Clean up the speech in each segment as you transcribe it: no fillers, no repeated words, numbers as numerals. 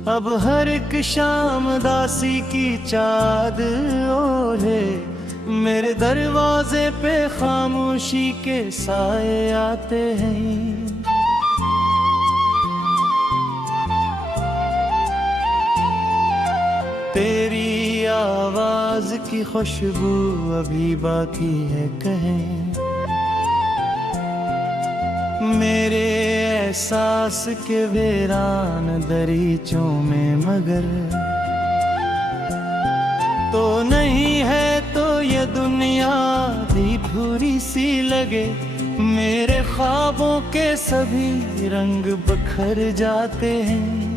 अब हर एक शाम दासी की चाद ओढ़े मेरे दरवाजे पे खामोशी के साए आते हैं। तेरी आवाज की खुशबू अभी बाकी है कहीं, मेरे एहसास के वीरान दरीचों में मगर तो नहीं है। तो ये दुनिया अधूरी सी लगे, मेरे ख्वाबों के सभी रंग बिखर जाते हैं।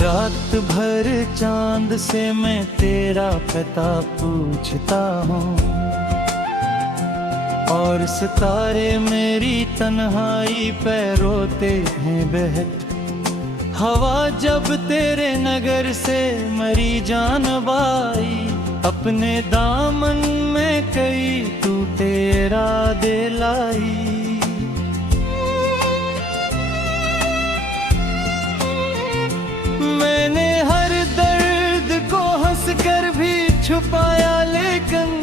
रात भर चांद से मैं तेरा पता पूछता हूँ, और सितारे मेरी तन्हाई पे रोते हैं बहक। हवा जब तेरे नगर से मरी जान बाई, अपने दामन में कई टूटे इरादे लाई। मैंने हर दर्द को हंस कर भी छुपाया, लेकिन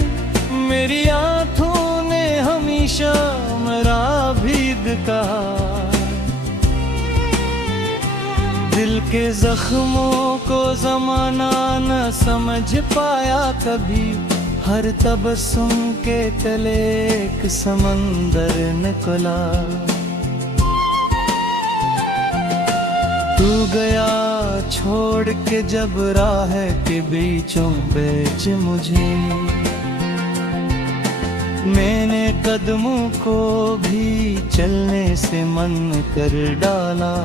मेरी आंखों ने हमेशा मेरा भीग कहा। दिल के जख्मों को ज़माना न समझ पाया कभी, हर तबस्सुम के तले एक समंदर निकला। तू गया छोड़ के जब राह के बीचों बीच मुझे, मैंने कदमों को भी चलने से मन कर डाला।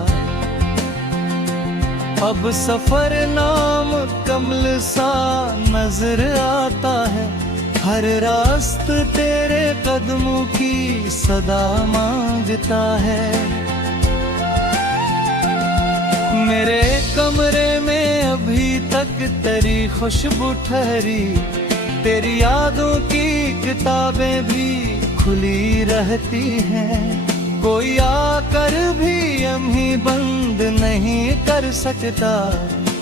अब सफर नाम कमल सा नजर आता है, हर रास्ता तेरे कदमों की सदा मांगता है। मेरे कमरे में अभी तक तेरी खुशबू ठहरी, तेरी यादों की किताबें भी खुली रहती हैं। कोई आकर भी यही बंद नहीं कर सकता,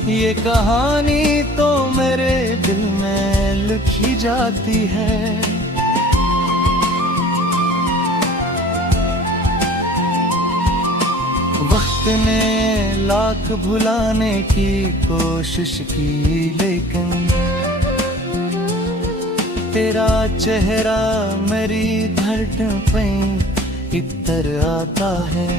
ये कहानी तो मेरे दिल में लिखी जाती है। वक्त ने लाख भुलाने की कोशिश की, लेकिन तेरा चेहरा मेरी धड़कन पे इतर आता है।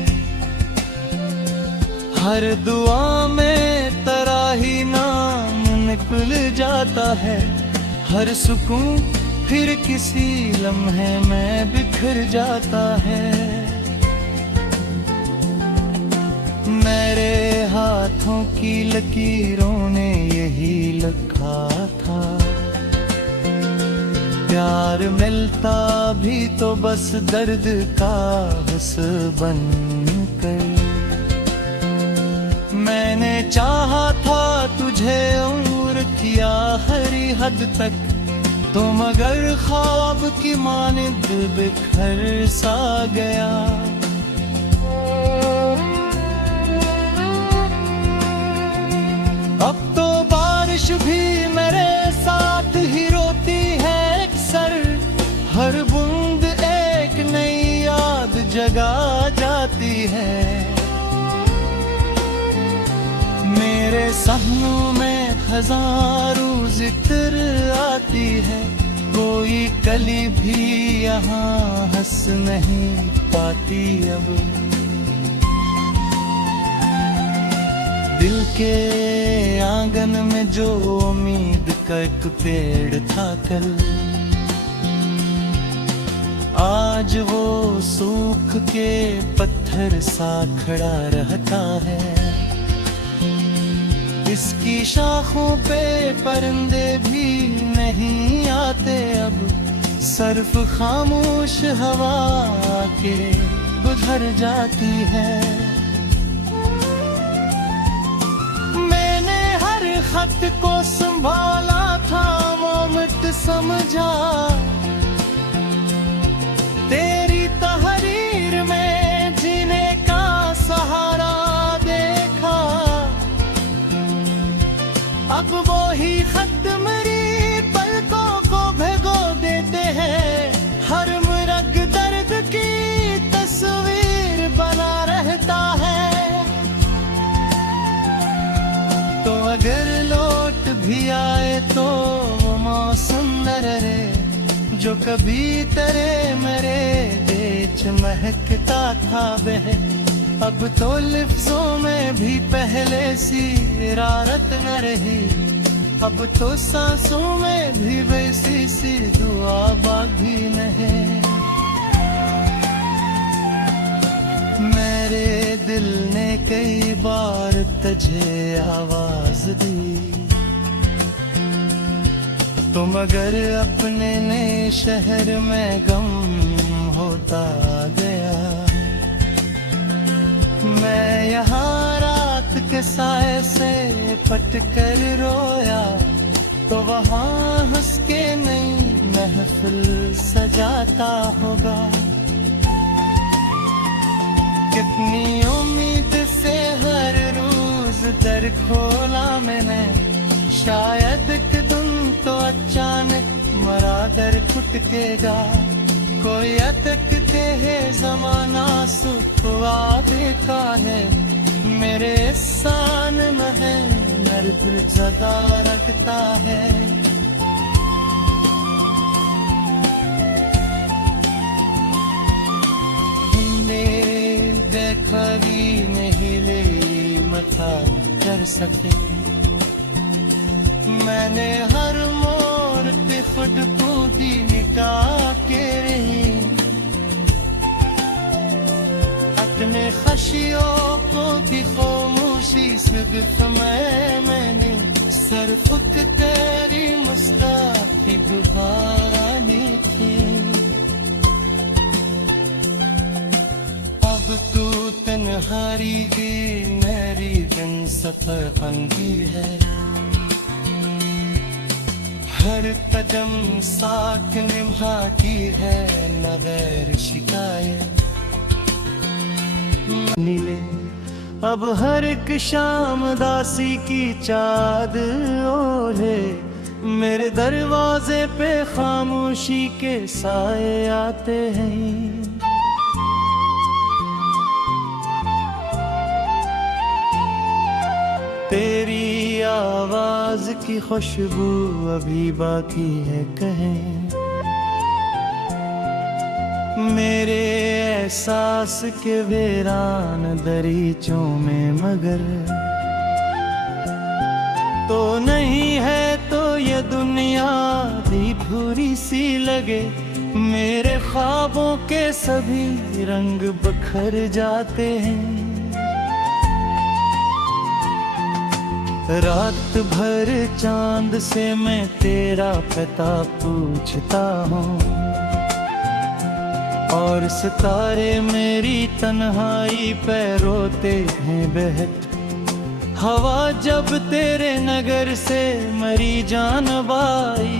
हर दुआ में तेरा ही नाम निकल जाता है, हर सुकून फिर किसी लम्हे में बिखर जाता है। मेरे हाथों की लकीरों ने यही लिखा था, प्यार मिलता भी तो बस दर्द का बस बन कर। मैंने चाहा था तुझे उम्र की आखिरी हद तक, तो मगर ख्वाब की मानिंद बिखर सा गया। अब तो बारिश भी मेरे साथ ही रोती है अक्सर, हर बूंद एक नई याद जगा जाती है। मेरे सपनों में हजारों जिक्र आती है, कोई कली भी यहाँ हंस नहीं पाती अब। दिल के आंगन में जो उम्मीद का एक पेड़ था कल, आज वो सूख के पत्थर सा खड़ा रहता है। इसकी शाखों पे परिंदे भी नहीं आते अब, सर्फ खामोश हवा के गुजर जाती है। मैंने हर खत को संभाला था, मोमेंट समझा तेरी तहरीर में जीने का सहारा। भी आए तो वो मौसम न रहे जो कभी तेरे मेरे बीच महकता था बह। अब तो लिफ्ज़ों में भी पहले सी इरारत न रही, अब तो सांसों में भी वैसी सी दुआ बाकी नहीं। मेरे दिल ने कई बार तुझे आवाज दी, तो मगर अपने नए शहर में गम होता गया। मैं यहाँ रात के साए से पट कर रोया, तो वहाँ हंस के नई महफिल सजाता होगा। कितनी उम्मीद से हर रोज दर खोला मैंने, शायद कि तुम तो अचानक मरा दर खुटकेगा। कोई अटकते है जमाना सुखवा देता है, मेरे सान में है दर्द जगा रखता है। खरी नहीं ले मथा कर सके, मैंने हर मोड़ पे खुद कूदी निकाह के रही। अपने खशियों को की खामोशी सिर्फ मैंने सर फुक तेरी मुस्कान बुहारानी थी। अब तू तन्हारी की मेरी दिन सफर अंगी है, हर कदम साथ निभा की है न गैर शिकायत। नीले अब हर एक शाम दासी की चाद ओढ़े, मेरे दरवाजे पे खामोशी के साए आते हैं। तेरी आवाज की खुशबू अभी बाकी है कहें, मेरे एहसास के वीरान दरीचों में मगर तो नहीं है। तो ये दुनिया दी भूरी सी लगे, मेरे ख्वाबों के सभी रंग बखर जाते हैं। रात भर चांद से मैं तेरा पता पूछता हूँ, और सितारे मेरी तन्हाई पे रोते हैं बहत। हवा जब तेरे नगर से मरी जान बाई,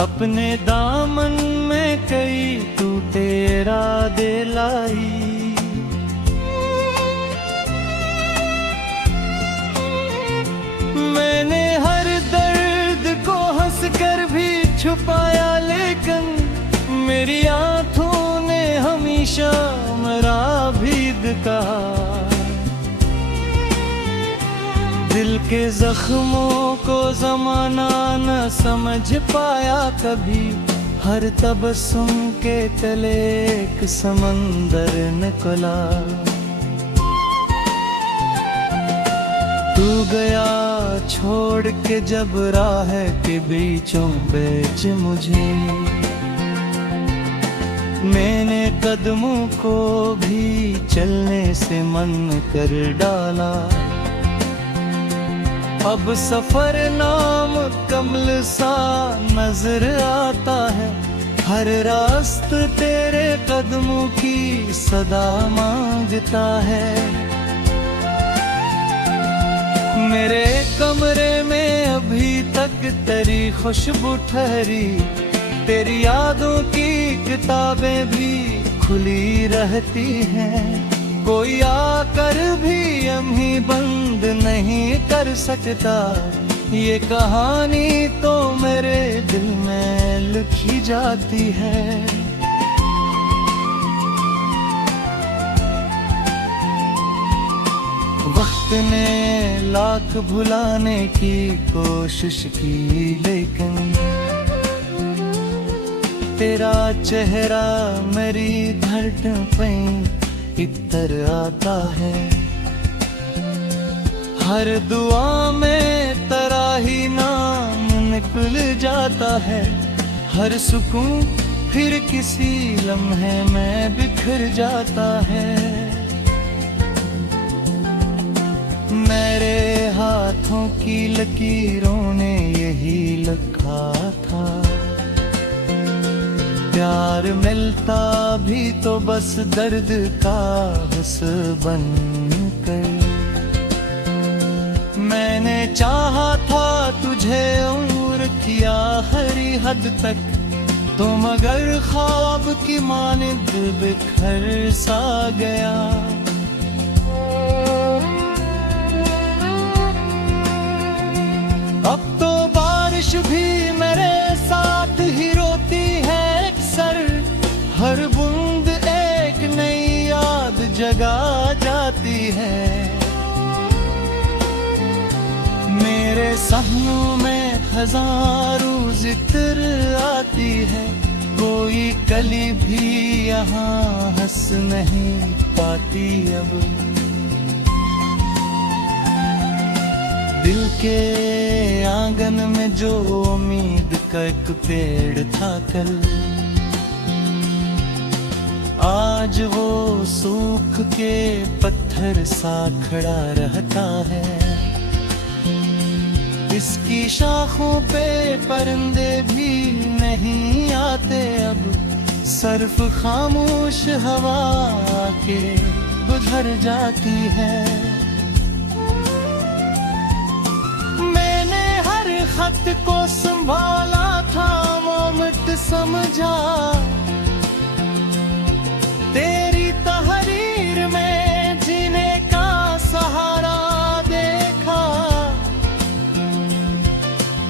अपने दामन में कई तू तेरा दे लाई। मैंने हर दर्द को हंस कर भी छुपाया, लेकिन मेरी आंखों ने हमेशा मेरा भीग कहा। दिल के जख्मों को जमाना न समझ पाया कभी, हर तबस्सुम के तले एक समंदर निकला। तू गया छोड़ के जब राह के बीचों बीच मुझे, मैंने कदमों को भी चलने से मन कर डाला। अब सफर नाम कमल सा नजर आता है, हर रास्ता तेरे कदमों की सदा मांगता है। मेरे कमरे में अभी तक तेरी खुशबू ठहरी, तेरी यादों की किताबें भी खुली रहती हैं। कोई आकर भी यहीं बंद नहीं कर सकता, ये कहानी तो मेरे दिल में लिखी जाती है। वक्त वक्त ने लाख भुलाने की कोशिश की, लेकिन तेरा चेहरा मेरी धड़कन पे इतर आता है। हर दुआ में तेरा ही नाम निकल जाता है। हर सुकून फिर किसी लम्हे में बिखर जाता है। मेरे हाथों की लकीरों ने यही लिखा था, प्यार मिलता भी तो बस दर्द का हस बनकर। मैंने चाहा था तुझे उम्र की आखिरी हद तक, तो मगर ख्वाब की मानिंद बिखर सा गया। अब तो बारिश भी मेरे साथ ही रोती है अक्सर, हर बूंद एक नई याद जगा जाती है। मेरे सपनों में हजारों जिक्र आती है, कोई कली भी यहाँ हंस नहीं पाती अब। दिल के आंगन में जो उम्मीद का एक पेड़ था कल, आज वो सूख के पत्थर सा खड़ा रहता है। इसकी शाखों पे परिंदे भी नहीं आते अब, सिर्फ खामोश हवा के गुजर जाती है। मैंने हर खत को संभाला था, मोमेंट समझा तेरी तहरीर में जीने का सहारा देखा।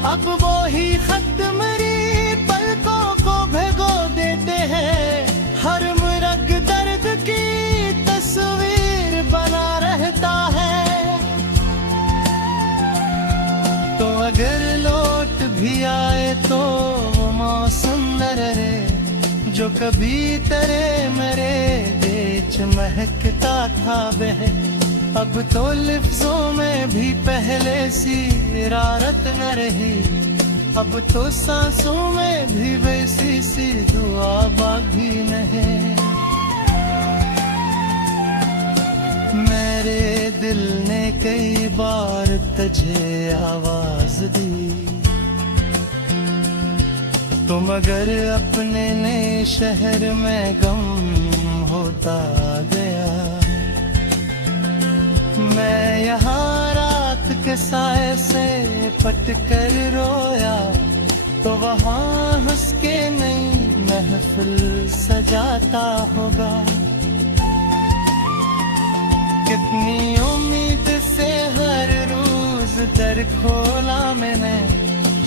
अब वो ही खत मेरी पलकों को भिगो देते हैं, हर मुरग दर्द की तस्वीर बना रहता है। तो अगर लौट भी आए तो वो मौसम न रहे, जो कभी तेरे मेरे बीच महकता था वह, अब तो लिफ्ज़ों में भी पहले सी रारत न रही। अब तो सांसों में भी वैसी सी दुआ बाकी नहीं। मेरे दिल ने कई बार तुझे आवाज दी, तो मगर अपने नए शहर में गम होता गया। मैं यहाँ रात के साए से पट कर रोया, तो वहाँ हंस के नई महफिल सजाता होगा। कितनी उम्मीद से हर रोज दर खोला मैंने,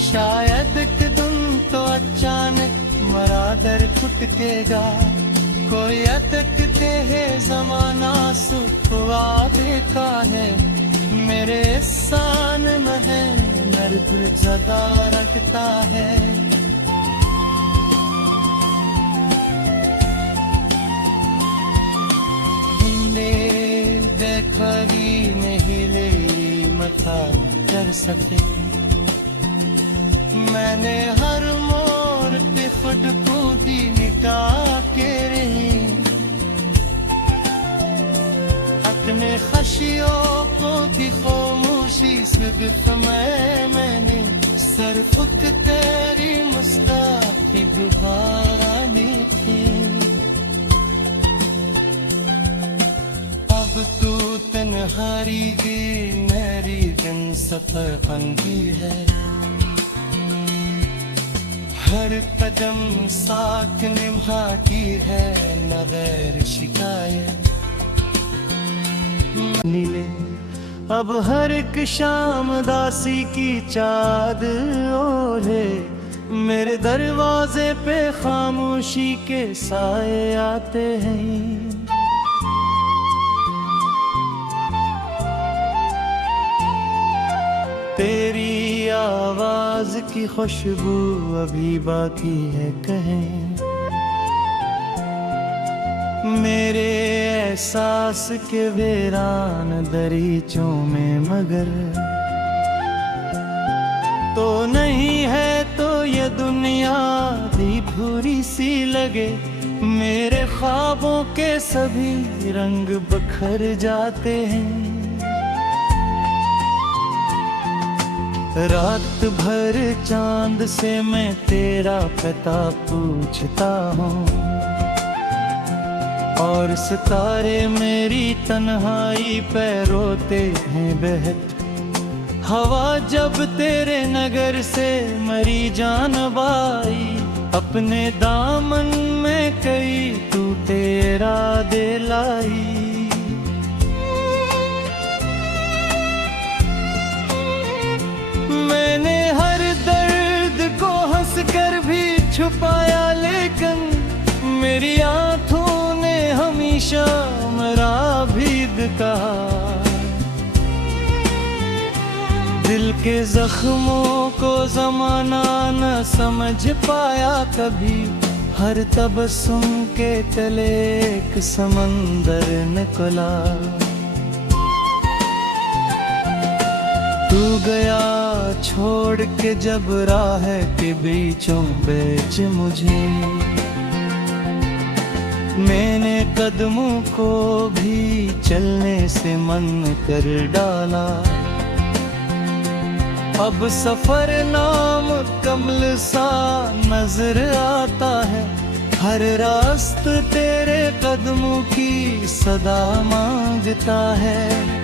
शायद एक दिन तो अचानक मरा दर खुटकेगा। कोई अटकते है जमाना सुखवा देता है, मेरे सान में है दर्द जगा रखता है। हिंदे देखरी नहीं ले मथा कर सके, मैंने हर मोड़ पे खुद कूदी निकाह के रही। अपने खशियों को की खामोशी सिर्फ मैंने सिर्फ तेरी मुस्कान बुहारानी थी। अब तू तन्हारी की मेरी दिन सफर अंगी है, हर कदम साथ निभाती है न गैर शिकायत। नीले अब हर एक शाम दासी की चाद ओढ़े, मेरे दरवाजे पे खामोशी के साए आते हैं। राज की खुशबू अभी बाकी है कहें। मेरे एहसास के वीरान दरीचों में मगर तो नहीं है, तो ये दुनिया दी भूरी सी लगे। मेरे ख्वाबों के सभी रंग बखर जाते हैं। रात भर चांद से मैं तेरा पता पूछता हूँ, और सितारे मेरी तन्हाई पे रोते हैं बहत। हवा जब तेरे नगर से मरी जान बाई, अपने दामन में कई तू तेरा दे लाई। मैंने हर दर्द को हंस कर भी छुपाया, लेकिन मेरी आंखों ने हमेशा मेरा भीग कहा। दिल के जख्मों को ज़माना न समझ पाया कभी, हर तबस्सुम के तले एक समंदर निकला। तू गया छोड़ के जब राह के बीचों बीच मुझे, मैंने कदमों को भी चलने से मन कर डाला। अब सफर नाम कमल सा नजर आता है, हर रास्ता तेरे कदमों की सदा मांगता है।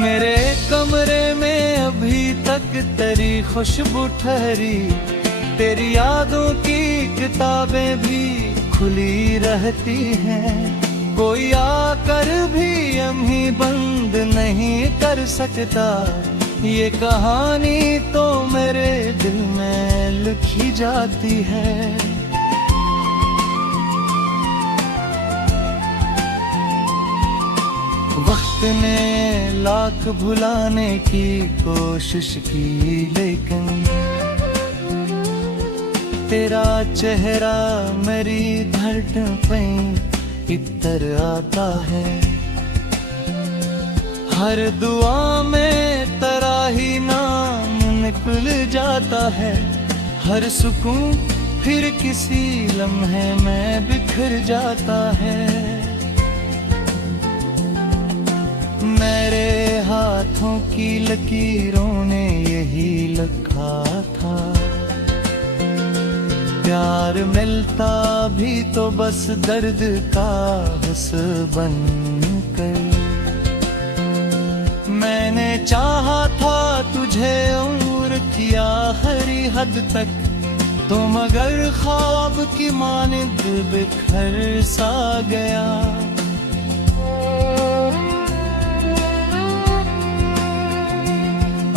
मेरे कमरे में अभी तक तेरी खुशबू ठहरी, तेरी यादों की किताबें भी खुली रहती हैं। कोई आकर भी यही बंद नहीं कर सकता, ये कहानी तो मेरे दिल में लिखी जाती है। वक्त ने लाख भुलाने की कोशिश की, लेकिन तेरा चेहरा मेरी धड़कन पे इतर आता है। हर दुआ में तेरा ही नाम निकल जाता है। हर सुकून फिर किसी लम्हे में बिखर जाता है। मेरे हाथों की लकीरों ने यही लिखा था, प्यार मिलता भी तो बस दर्द का हस बनकर। मैंने चाहा था तुझे उम्र की आखिरी हद तक, तो मगर ख्वाब की मानिंद बिखर सा गया।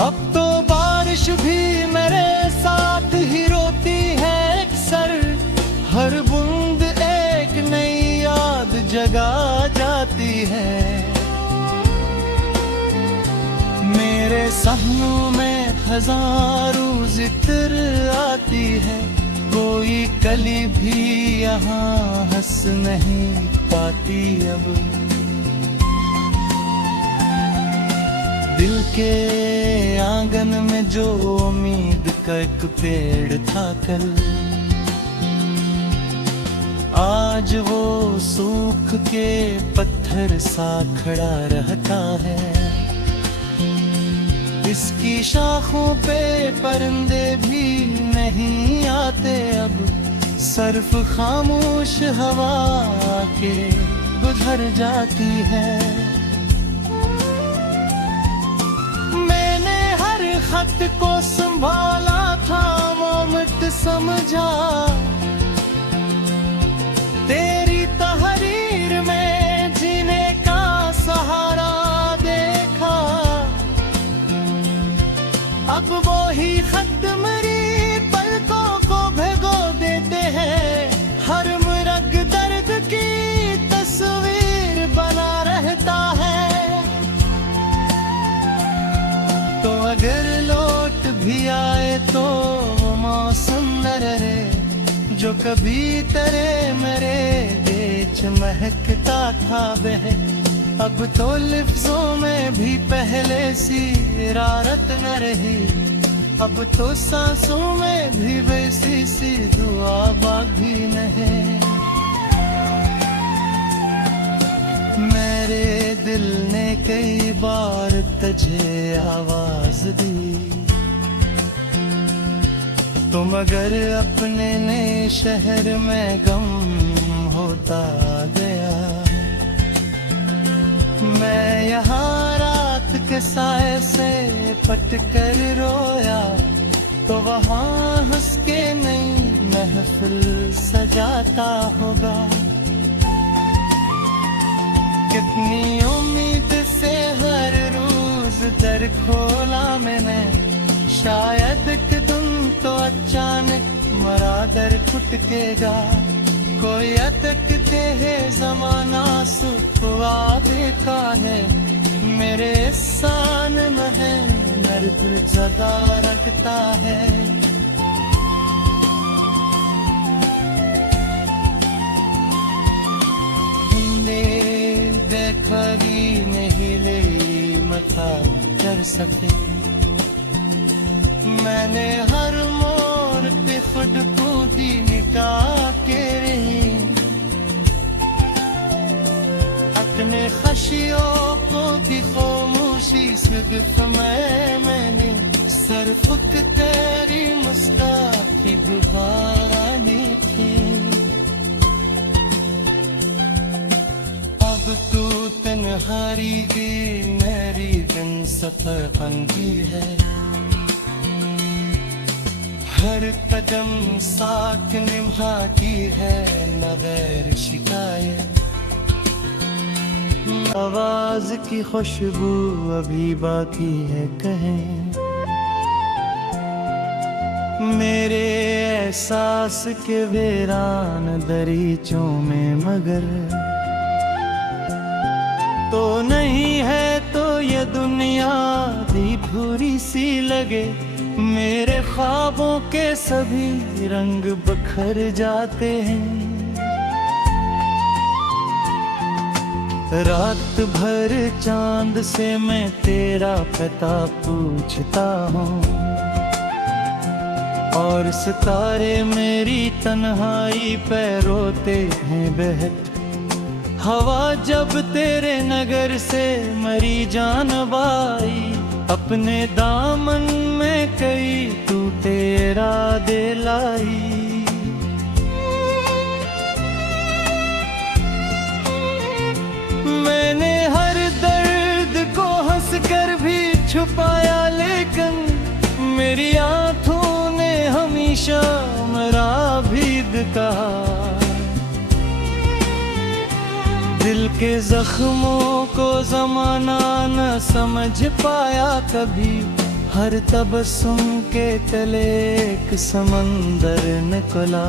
अब तो बारिश भी मेरे साथ ही रोती है अक्सर, हर बूंद एक नई याद जगा जाती है। मेरे सपनों में हजारों जिक्र आती है, कोई कली भी यहाँ हंस नहीं पाती अब। दिल के आंगन में जो उम्मीद का एक पेड़ था कल, आज वो सूख के पत्थर सा खड़ा रहता है। इसकी शाखों पे परिंदे भी नहीं आते अब, सिर्फ खामोश हवा के गुजर जाती है। मैंने हर खत को संभाला था, मोमेंट समझा तेरी तहरीर में जीने का सहारा देखा। अब वो ही खत मेरी पलकों को भिगो देते हैं, हर मरग दर्द की तस्वीर बना रहता है। तो अगर रे जो कभी तेरे मेरे बीच महकता था बह, अब तो लिफ्ज़ों में भी पहले सी रारत न रही, अब तो सांसों में भी वैसी सी दुआ बाकी नहीं। मेरे दिल ने कई बार तुझे आवाज दी, तो मगर अपने नए शहर में गम होता गया। मैं यहाँ रात के साए से पट कर रोया, तो वहाँ हंस के नई महफिल सजाता होगा। कितनी उम्मीद से हर रोज दर खोला मैंने, शायद कि तुम तो अचानक मरा दर खुटकेगा। कोई अटकते है जमाना सुखवा देता है, मेरे सान में दर्द जगा रखता है। देखरी नहीं ले मथा कर सके, मैंने हर मोड़ पे खुद को दी निकाह के रही, अपने खशियों को दी खामोशी सिर्फ मैंने सिर्फ तेरी मुस्कान बुहानी थी। अब तू तन्हारी की मेरी दिन सफर की है, हर कदम साथ निभाती है न गैर शिकायत। आवाज की खुशबू अभी बाकी है कहें, मेरे एहसास के वीरान दरीचों में मगर तो नहीं है, तो ये दुनिया भी भूरी सी लगे। मेरे ख्वाबों के सभी रंग बखर जाते हैं, रात भर चांद से मैं तेरा पता पूछता हूँ, और सितारे मेरी तन्हाई पे रोते हैं बहत। हवा जब तेरे नगर से मरी जान बाई, अपने दामन में कई टूटे इरादे लाई। मैंने हर दर्द को हंस कर भी छुपाया, लेकिन मेरी आंखों ने हमेशा मेरा भीद कहा। दिल के जख्मों को ज़माना न समझ पाया कभी, हर तबस्सुम के तले एक समंदर निकला।